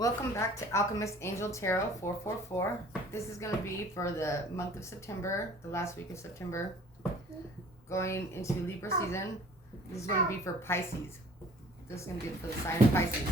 Welcome back to Alchemist Angel Tarot 444. This is going to be for the month of September, the last week of September, going into Libra season. This is going to be for Pisces. This is going to be for the sign of Pisces.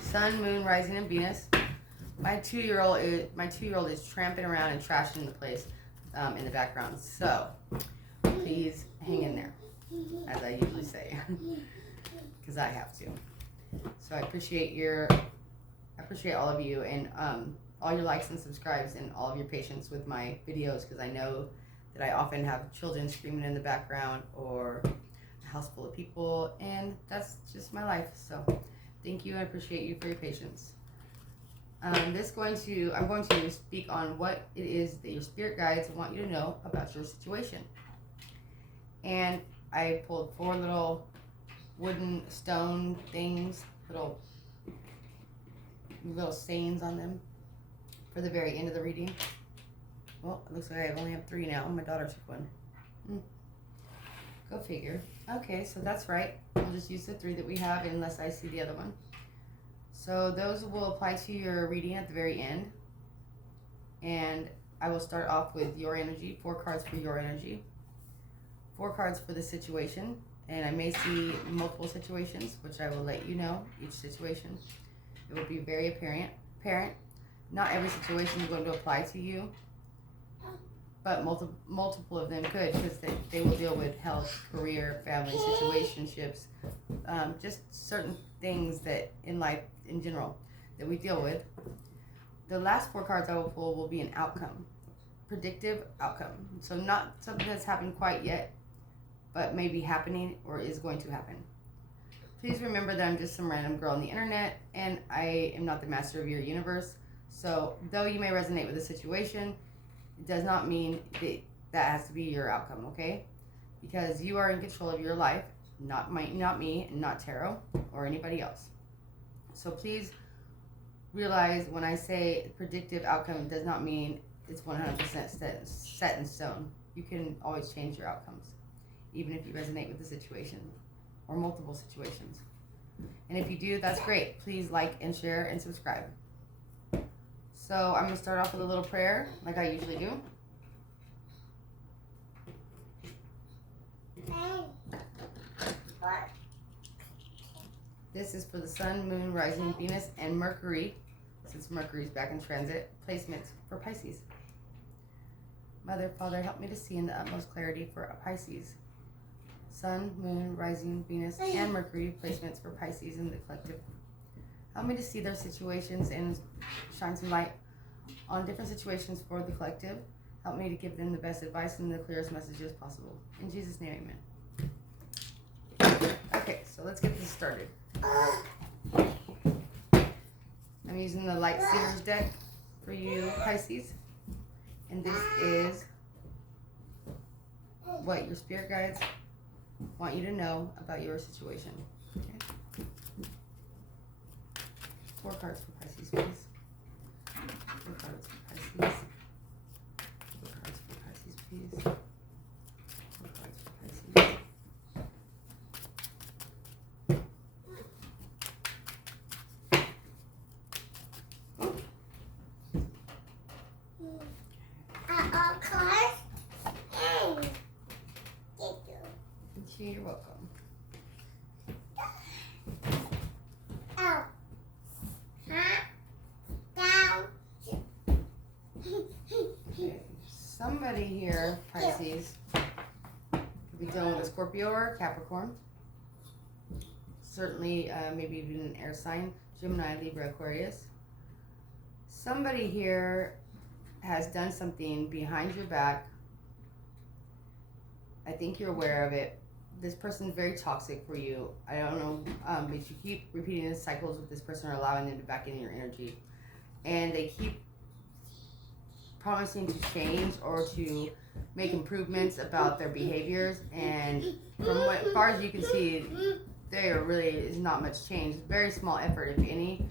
Sun, Moon, Rising, and Venus. My two-year-old is tramping around and trashing the place in the background. So please hang in there, as I usually say, because I have to. So I appreciate all of you and all your likes and subscribes and all of your patience with my videos, because I know that I often have children screaming in the background or a house full of people, and that's just my life. So thank you. I appreciate you for your patience. I'm going to speak on what it is that your spirit guides want you to know about your situation. And I pulled 4 little wooden stone things, little sayings on them for the very end of the reading. Well, it looks like I only have 3 now. My daughter took one. Go figure. Okay, so that's right. I'll just use the 3 that we have unless I see the other one. So those will apply to your reading at the very end. And I will start off with your energy, 4 cards for your energy, 4 cards for the situation. And I may see multiple situations, which I will let you know each situation. It will be very apparent. Not every situation is going to apply to you, but multiple of them could, because they will deal with health, career, family, situationships, just certain things that in life in general that we deal with. The last 4 cards I will pull will be an outcome, predictive outcome. So not something that's happened quite yet, but may be happening or is going to happen. Please remember that I'm just some random girl on the internet, and I am not the master of your universe. So though you may resonate with the situation, it does not mean that has to be your outcome, okay? Because you are in control of your life, not me, and not tarot or anybody else. So please realize when I say predictive outcome, it does not mean it's 100% set in stone. You can always change your outcomes, even if you resonate with the situation or multiple situations. And if you do, that's great. Please like and share and subscribe. So I'm going to start off with a little prayer like I usually do. This is for the Sun, Moon, Rising, Venus, and Mercury, since Mercury's back in transit, placements for Pisces. Mother, Father, help me to see in the utmost clarity for Pisces. Sun, Moon, Rising, Venus, and Mercury placements for Pisces in the collective. Help me to see their situations and shine some light on different situations for the collective. Help me to give them the best advice and the clearest messages possible. In Jesus' name, amen. Okay, so let's get this started. I'm using the Light Seers deck for you, Pisces. And this is what your spirit guides want you to know about your situation. Okay. 4 cards for Pisces, please. 4 cards for Pisces. 4 cards for Pisces, please. 4 cards for Pisces. You're welcome. Okay. Somebody here, Pisces, could be dealing with a Scorpio or a Capricorn. Certainly, maybe even an air sign, Gemini, Libra, Aquarius. Somebody here has done something behind your back. I think you're aware of it. This person is very toxic for you. I don't know, but you keep repeating the cycles with this person or allowing them to back into your energy. And they keep promising to change or to make improvements about their behaviors. And from as far as you can see, there really is not much change. Very small effort, if any.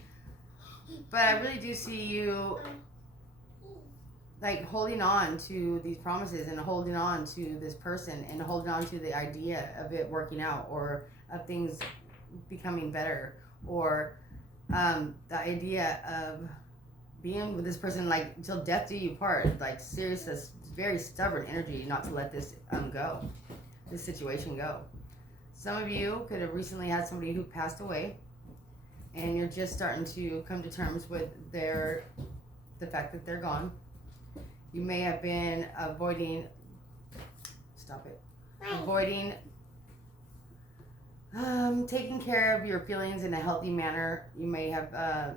But I really do see you like holding on to these promises and holding on to this person and holding on to the idea of it working out or of things becoming better or The idea of being with this person like until death do you part, like serious, this very stubborn energy not to let this go, this situation go. Some of you could have recently had somebody who passed away, and you're just starting to come to terms with the fact that they're gone. You may have been avoiding taking care of your feelings in a healthy manner. You may have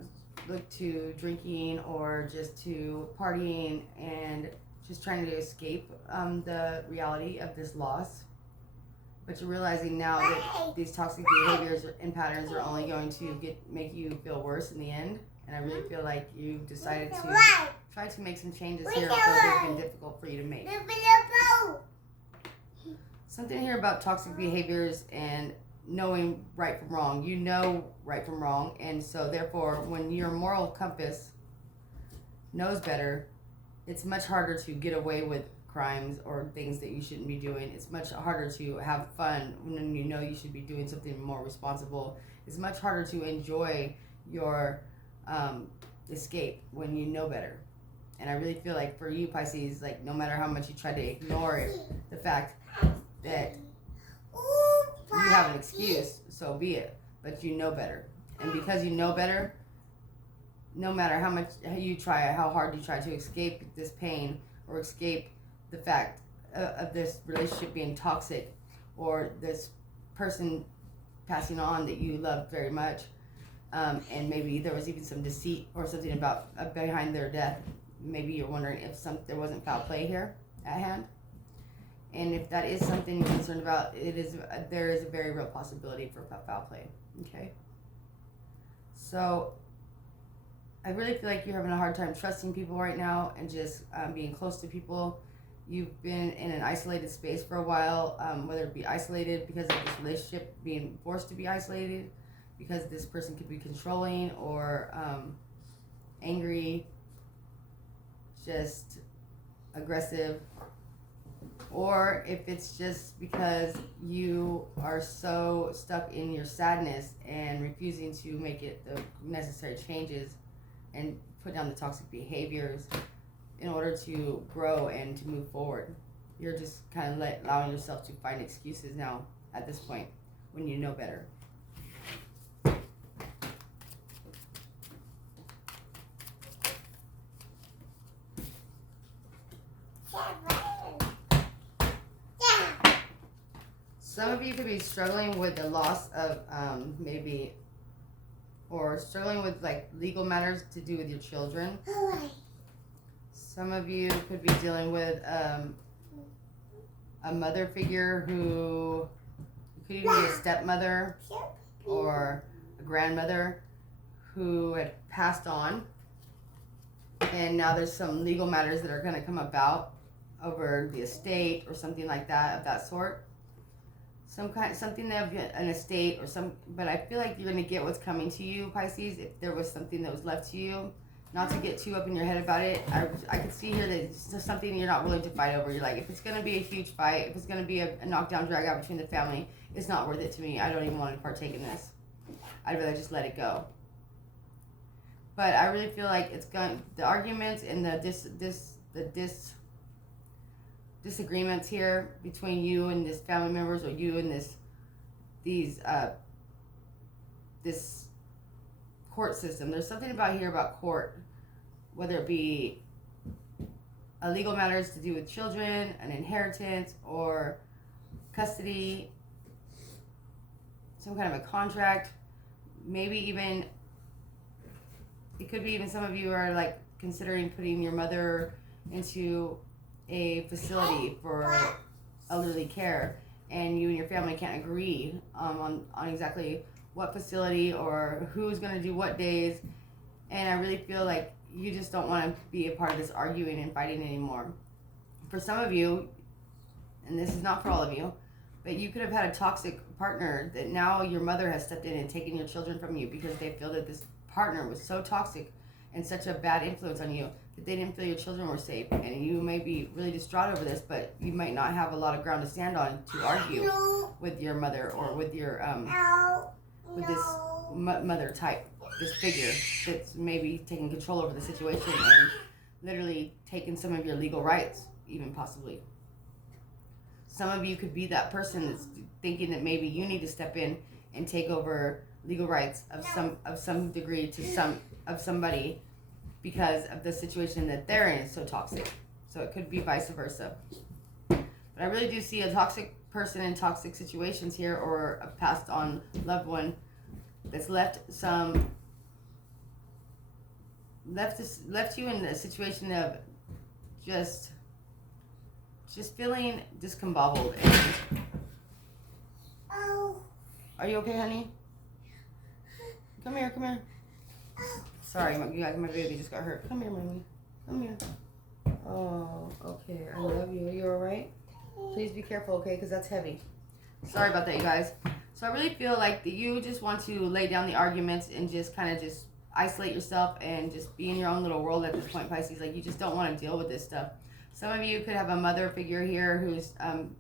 looked to drinking or just to partying and just trying to escape the reality of this loss. But you're realizing now that these toxic behaviors and patterns are only going to make you feel worse in the end. And I really feel like you've decided to try to make some changes here, although they've been difficult for you to make. Something here about toxic behaviors and knowing right from wrong. You know right from wrong, and so therefore when your moral compass knows better, it's much harder to get away with crimes or things that you shouldn't be doing. It's much harder to have fun when you know you should be doing something more responsible. It's much harder to enjoy your escape when you know better. And I really feel like for you, Pisces, like no matter how much you try to ignore it, the fact that you have an excuse, so be it. But you know better. And because you know better, no matter how hard you try to escape this pain or escape the fact of this relationship being toxic or this person passing on that you love very much, and maybe there was even some deceit or something about behind their death. Maybe you're wondering if there wasn't foul play here at hand. And if that is something you're concerned about, there is a very real possibility for foul play. Okay? So I really feel like you're having a hard time trusting people right now and just being close to people. You've been in an isolated space for a while, whether it be isolated because of this relationship being forced to be isolated, because this person could be controlling or angry, just aggressive, or if it's just because you are so stuck in your sadness and refusing to make it the necessary changes and put down the toxic behaviors in order to grow and to move forward. You're just kind of allowing yourself to find excuses now at this point when you know better. Some of you could be struggling with the loss of or struggling with like legal matters to do with your children. Some of you could be dealing with a mother figure who could even be a stepmother or a grandmother who had passed on, and now there's some legal matters that are going to come about over the estate or something like that of that sort. Something of an estate or but I feel like you're going to get what's coming to you, Pisces, if there was something that was left to you. Not to get too up in your head about it. I could see here that it's just something you're not willing to fight over. You're like, if it's going to be a huge fight, if it's going to be a knockdown, drag out between the family, it's not worth it to me. I don't even want to partake in this. I'd rather just let it go. But I really feel like the arguments and the disagreements here between you and this family members, or you and this court system. There's something about court, whether it be a legal matters to do with children, an inheritance, or custody, some kind of a contract. Maybe even it could be even some of you are like considering putting your mother into a facility for elderly care, and you and your family can't agree on exactly what facility or who's going to do what days. And I really feel like you just don't want to be a part of this arguing and fighting anymore. For some of you, and this is not for all of you, but you could have had a toxic partner that now your mother has stepped in and taken your children from you because they feel that this partner was so toxic and such a bad influence on you that they didn't feel your children were safe. And you may be really distraught over this, but you might not have a lot of ground to stand on to argue with your mother or with your with this mother type. this figure that's maybe taking control over the situation and literally taking some of your legal rights, even possibly. Some of you could be that person that's thinking that maybe you need to step in and take over legal rights of some degree to somebody because of the situation that they're in is so toxic. So it could be vice versa. But I really do see a toxic person in toxic situations here, or a passed on loved one that's left you in a situation of just feeling discombobbled. And are you okay, honey? Come here. Sorry, you guys, my baby just got hurt. Come here, mommy. Come here. Oh, okay. I love you. Are you alright? Please be careful, okay? Because that's heavy. Sorry about that, you guys. So I really feel like that you just want to lay down the arguments and just kind of just isolate yourself and just be in your own little world at this point, Pisces. Like, you just don't want to deal with this stuff. Some of you could have a mother figure here who's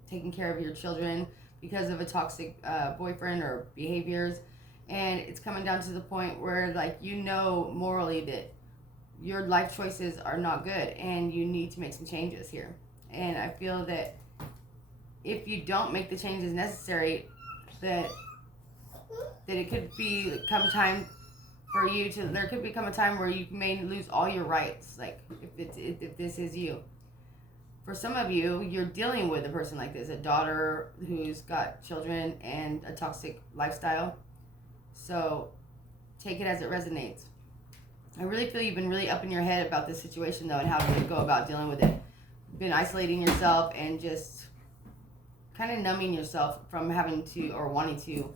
taking care of your children because of a toxic boyfriend or behaviors. And it's coming down to the point where, like, you know morally that your life choices are not good and you need to make some changes here. And I feel that if you don't make the changes necessary, that it could become time for you to, there could become a time where you may lose all your rights, like if this is you. For some of you, you're dealing with a person like this, a daughter who's got children and a toxic lifestyle. So take it as it resonates. I really feel you've been really up in your head about this situation, though, and how to go about dealing with it. You've been isolating yourself and just kind of numbing yourself from having to or wanting to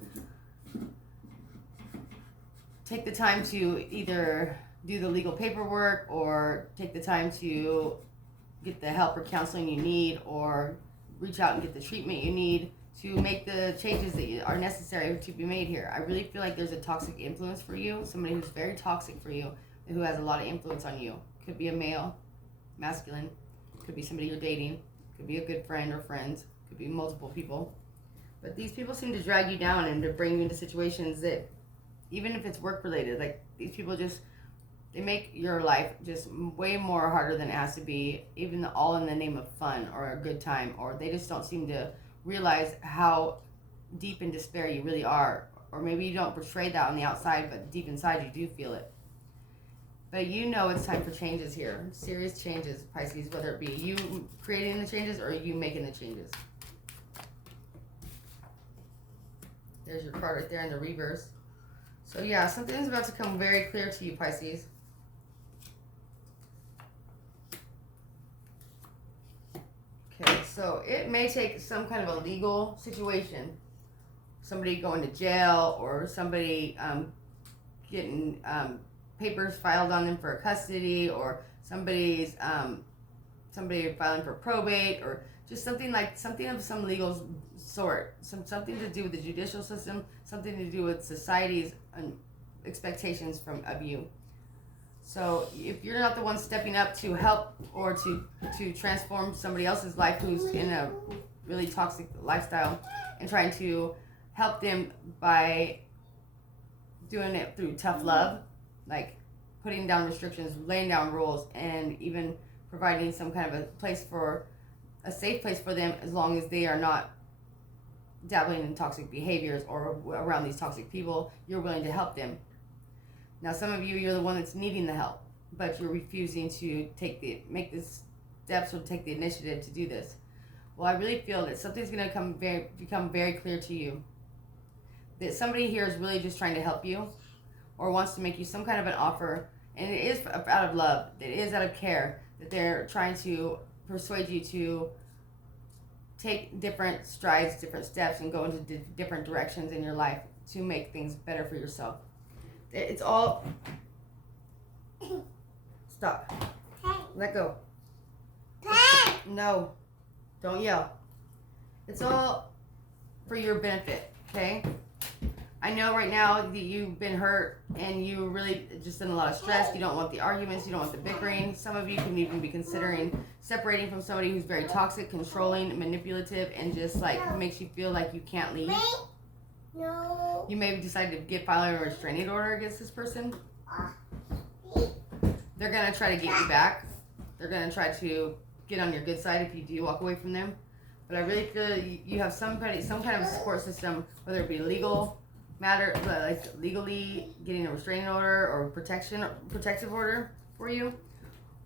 take the time to either do the legal paperwork or take the time to get the help or counseling you need, or reach out and get the treatment you need to make the changes that are necessary to be made here. I really feel like there's a toxic influence for you, somebody who's very toxic for you, who has a lot of influence on you. Could be a male, masculine, could be somebody you're dating, could be a good friend or friends, could be multiple people. But these people seem to drag you down and to bring you into situations that, even if it's work related, like these people just, they make your life just way more harder than it has to be, even all in the name of fun or a good time, or they just don't seem to realize how deep in despair you really are. Or maybe you don't portray that on the outside, but deep inside you do feel it. But you know it's time for changes here. Serious changes, Pisces, whether it be you creating the changes or you making the changes. There's your card right there in the reverse. So yeah, something's about to come very clear to you, Pisces. Okay, so it may take some kind of a legal situation. Somebody going to jail, or somebody getting papers filed on them for custody, or somebody filing for probate, or just something of some legal sort, something to do with the judicial system, something to do with society's expectations of you. So if you're not the one stepping up to help or to transform somebody else's life who's in a really toxic lifestyle, and trying to help them by doing it through tough love, like putting down restrictions, laying down rules, and even providing some kind of a safe place for them, as long as they are not dabbling in toxic behaviors or around these toxic people, you're willing to help them. Now, some of you're the one that's needing the help, but you're refusing to make the steps or take the initiative to do this. Well, I really feel that something's going to become very clear to you. That somebody here is really just trying to help you, or wants to make you some kind of an offer, and it is out of love, it is out of care, that they're trying to persuade you to take different strides, different steps, and go into different directions in your life to make things better for yourself. It's all... Stop. Let go. No. Don't yell. It's all for your benefit, okay? I know right now that you've been hurt and you really just in a lot of stress. You don't want the arguments. You don't want the bickering. Some of you can even be considering separating from somebody who's very toxic, controlling, manipulative, and just like makes you feel like you can't leave. No. You may decide to file a restraining order against this person. They're going to try to get you back. They're going to try to get on your good side if you do walk away from them. But I really feel you have some kind of support system, whether it be legal matter, like legally getting a restraining order or protective order for you,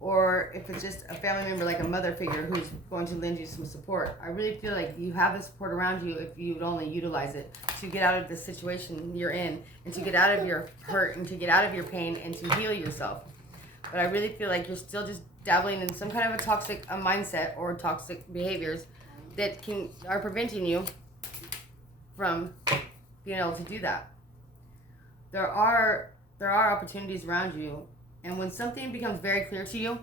or if it's just a family member like a mother figure who's going to lend you some support. I really feel like you have the support around you if you would only utilize it to get out of the situation you're in and to get out of your hurt and to get out of your pain and to heal yourself. But I really feel like you're still just dabbling in some kind of a toxic mindset or toxic behaviors that are preventing you from being able to do that. There are opportunities around you, and when something becomes very clear to you,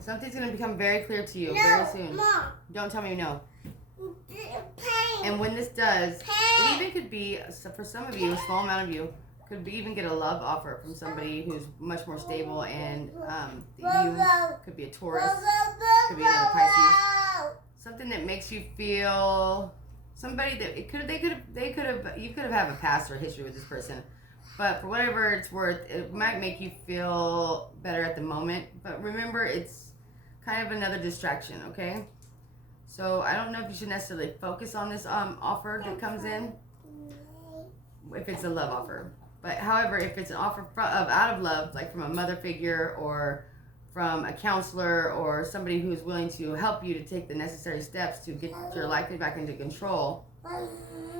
something's going to become very clear to you very soon. Mom. Don't tell me no. Pain. And when this does, Pain. it even could be, for some of you, a small amount of you, could even get a love offer from somebody who's much more stable, and you could be a Taurus, could be another Pisces. Something that makes you feel somebody that you could have had a past or history with this person, but for whatever it's worth, it might make you feel better at the moment. But remember, it's kind of another distraction, okay? So I don't know if you should necessarily focus on this offer that comes in if it's a love offer. But however, if it's an offer out of love, like from a mother figure or from a counselor or somebody who's willing to help you to take the necessary steps to get your life back into control,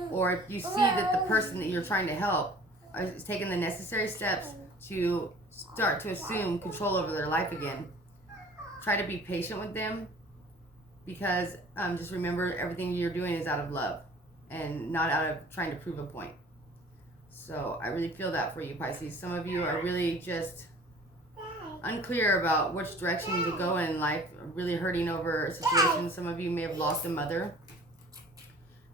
or if you see that the person that you're trying to help is taking the necessary steps to start to assume control over their life again, try to be patient with them, because just remember, everything you're doing is out of love and not out of trying to prove a point. So I really feel that for you, Pisces. Some of you are really just unclear about which direction to go in life, really hurting over situations. Some of you may have lost a mother.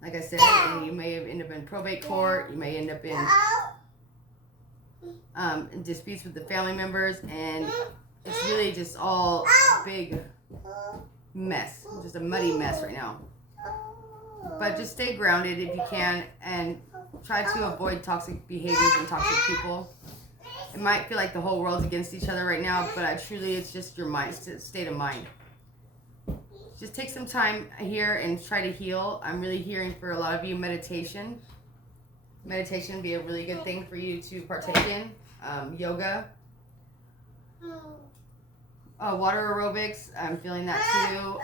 Like I said, and you may have ended up in probate court. You may end up in disputes with the family members, and it's really just all a big mess, just a muddy mess right now. But just stay grounded if you can, and try to avoid toxic behaviors and toxic people. It might feel like the whole world's against each other right now, but it's just your mind, state of mind. Just take some time here and try to heal. I'm really hearing for a lot of you meditation. Meditation would be a really good thing for you to partake in. Yoga. Water aerobics. I'm feeling that too.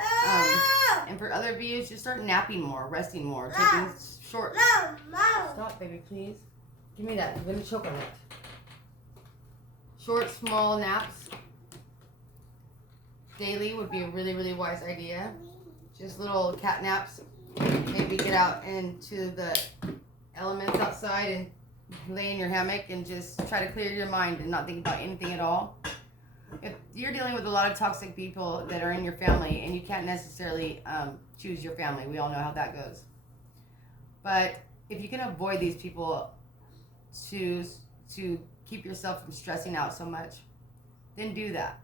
And for other of you, just start napping more, resting more, taking short... Stop, baby, please. Give me that. I'm going to choke on it. Short, small naps daily would be a really, really wise idea. Just little cat naps. Maybe get out into the elements outside and lay in your hammock and just try to clear your mind and not think about anything at all. If you're dealing with a lot of toxic people that are in your family, and you can't necessarily choose your family, we all know how that goes. But if you can avoid these people to keep yourself from stressing out so much, then do that.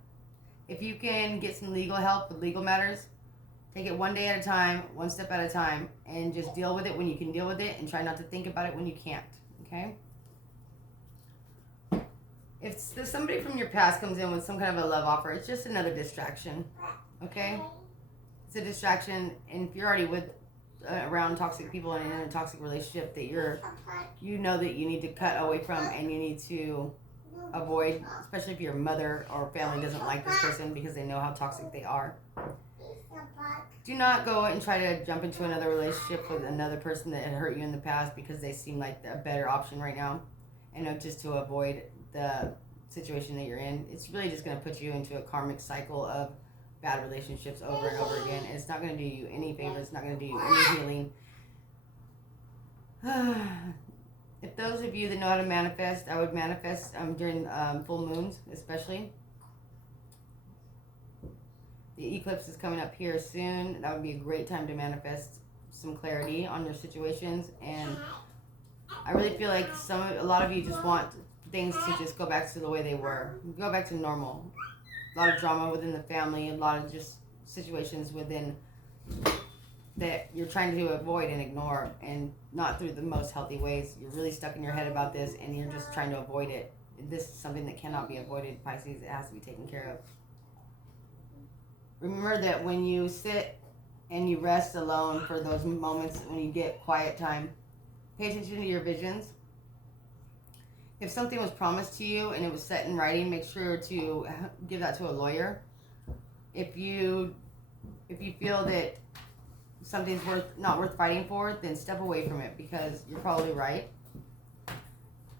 If you can get some legal help with legal matters, take it one day at a time, one step at a time, and just deal with it when you can deal with it, and try not to think about it when you can't, okay? If somebody from your past comes in with some kind of a love offer, it's just another distraction, okay? It's a distraction, and if you're already around toxic people and in a toxic relationship that you know that you need to cut away from and you need to avoid, especially if your mother or family doesn't like this person because they know how toxic they are. Do not go and try to jump into another relationship with another person that had hurt you in the past because they seem like a better option right now, and just to avoid the situation that you're in. It's really just going to put you into a karmic cycle of bad relationships over and over again. And it's not going to do you any favors. It's not going to do you any healing. If those of you that know how to manifest, I would manifest during full moons, especially. The eclipse is coming up here soon. That would be a great time to manifest some clarity on your situations. And I really feel like a lot of you just want things to just go back to the way they were. Go back to normal. A lot of drama within the family, a lot of just situations within that you're trying to avoid and ignore, and not through the most healthy ways. You're really stuck in your head about this, and you're just trying to avoid it. This is something that cannot be avoided, Pisces. It has to be taken care of. Remember that when you sit and you rest alone for those moments when you get quiet time, pay attention to your visions. If something was promised to you and it was set in writing, make sure to give that to a lawyer. If you feel that something's not worth fighting for, then step away from it, because you're probably right.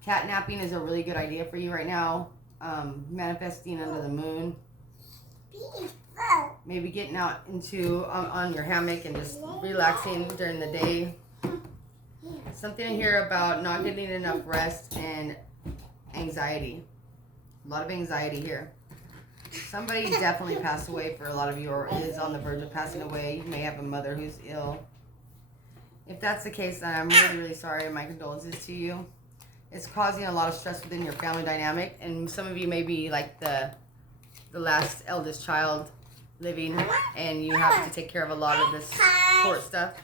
Catnapping is a really good idea for you right now. Manifesting under the moon. Maybe getting out into on your hammock and just relaxing during the day. Something here about not getting enough rest and anxiety. A lot of anxiety here. Somebody definitely passed away for a lot of you, or is on the verge of passing away. You may have a mother who's ill. If that's the case, then I'm really, really sorry, and my condolences to you. It's causing a lot of stress within your family dynamic, and some of you may be like the last eldest child living, and you have to take care of a lot of this court stuff.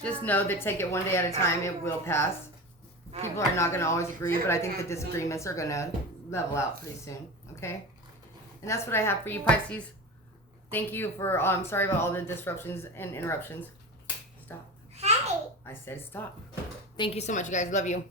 Just know that take it one day at a time. It will pass. People are not going to always agree, but I think the disagreements are going to level out pretty soon, okay? And that's what I have for you, Pisces. Thank you for, I'm sorry about all the disruptions and interruptions. Stop. Hey. I said stop. Thank you so much, you guys. Love you.